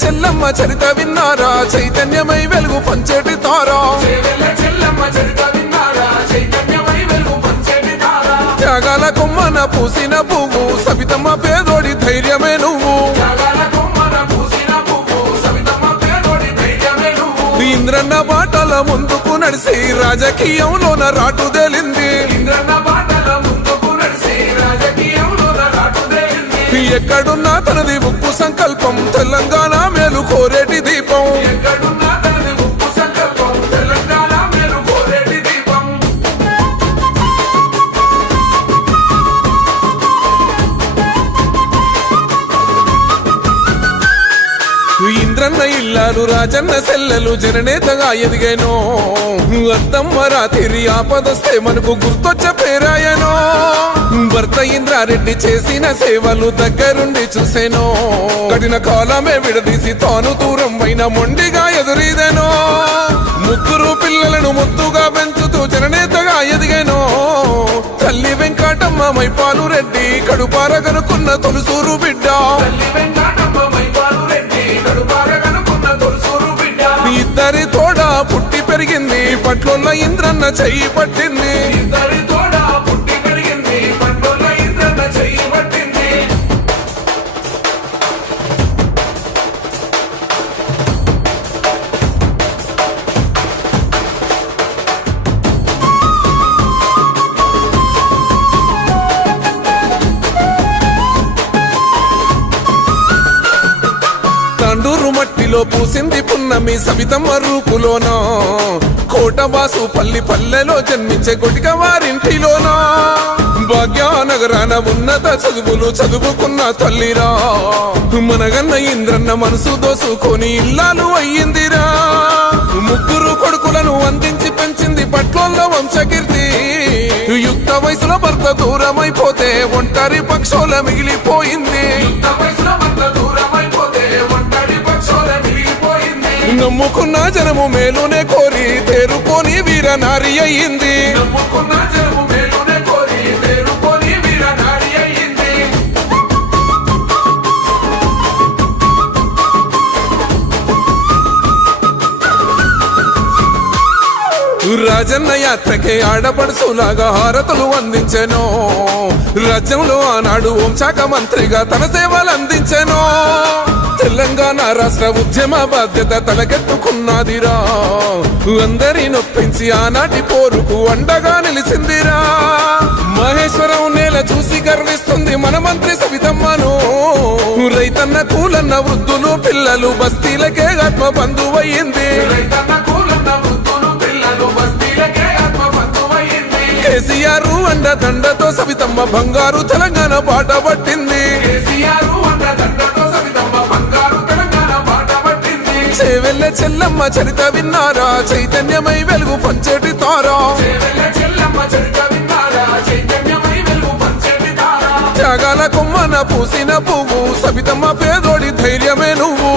చెల్లమ్మ చరిత విన్నారా చైతన్యమై వెలుగు పంచేటి తారా త్యాగాల కొమ్మన పూసిన పువ్వు సవితమ్మ పేదోడి ధైర్యమే నువ్వు ఇంద్రన్న బాటల ముందుకు నడిసి రాజకీయంలోన రాటుదేలింది ఎక్కడున్నా తనది ఉప్పు సంకల్పం తెలంగాణ మేలు కోరేటి దీపం ఇంద్రన్న ఇల్లాలు రాజన్న సెల్లెలు జననేతగా ఎదిగానో అత్తమ్మ రాత్రి ఆపదొస్తే మనకు గుర్తొచ్చే పేరాయనో భర్త ఇంద్రారెడ్డి చేసిన సేవలు దగ్గరుండి చూసేనో కఠిన కాలమే విడదీసి తాను దూరం అయిన మొండిగా ఎదురీదేనో ముగ్గురు పిల్లలను ముద్దుగా పెంచుతూ జననేతగా ఎదిగానో తల్లి వెంకటమ్మ మైపాలు రెడ్డి కడుపారగనుకున్న తొలుసూరు బిడ్డ ఇద్దరి తోడ పుట్టి పెరిగింది పట్లోళ్ళ ఇంద్రన్న చెయ్యి పట్టింది తండూరు మట్టిలో పూసింది పున్నమి సవితమ్మ రూపులోనా కోటబాసు పల్లి పల్లెలో జన్మించే కొటిక వారింటిలోనా భాగ్యనగరాన ఉన్నత చదువులు చదువుకున్న తల్లిరా మనగన్న ఇంద్రన్న మనసు దోసుకొని ఇల్లాలు అయ్యిందిరా ముగ్గురు కొడుకులను అందించి పెంచింది పట్లోళ్ళ వంశకీర్తి యుక్త వయసులో భర్త దూరమైపోతే ఒంటరి పక్షుల మిగిలిపోయింది నమ్ముకున్న జనము మేలునే కోరి తేరుకొని వీర నారి అయ్యింది రాజన్న యాత్రకే ఆడపడుసులాగా హారతులు అందించెనో రాజ్యంలో ఆనాడు హోంశాఖ మంత్రిగా తన సేవలు అందించెనో తెలంగాణ రాష్ట్ర ఉద్యమ బాధ్యత తలకెత్తుకున్నదిరా అందరి నొప్పించి ఆనాటి పోరుకు అండగా నిలిచిందిరా మహేశ్వరం నేల చూసి గర్విస్తుంది మన మంత్రి సవితమ్మను రైతన్న కూలన్న వృద్ధులు పిల్లలు బస్తీలకే ఆత్మ బంధువయ్యింది కేసీఆర్ అండ దండతో సవితమ్మ బంగారు తెలంగాణ బాట పట్టింది చేవెళ్ళ చెల్లమ్మ చరిత విన్నారా చైతన్యమై వెలుగు పంచేటి తారా త్యాగాల కొమ్మన పూసిన పువ్వు సవితమ్మ పేదోడి ధైర్యమే నువ్వు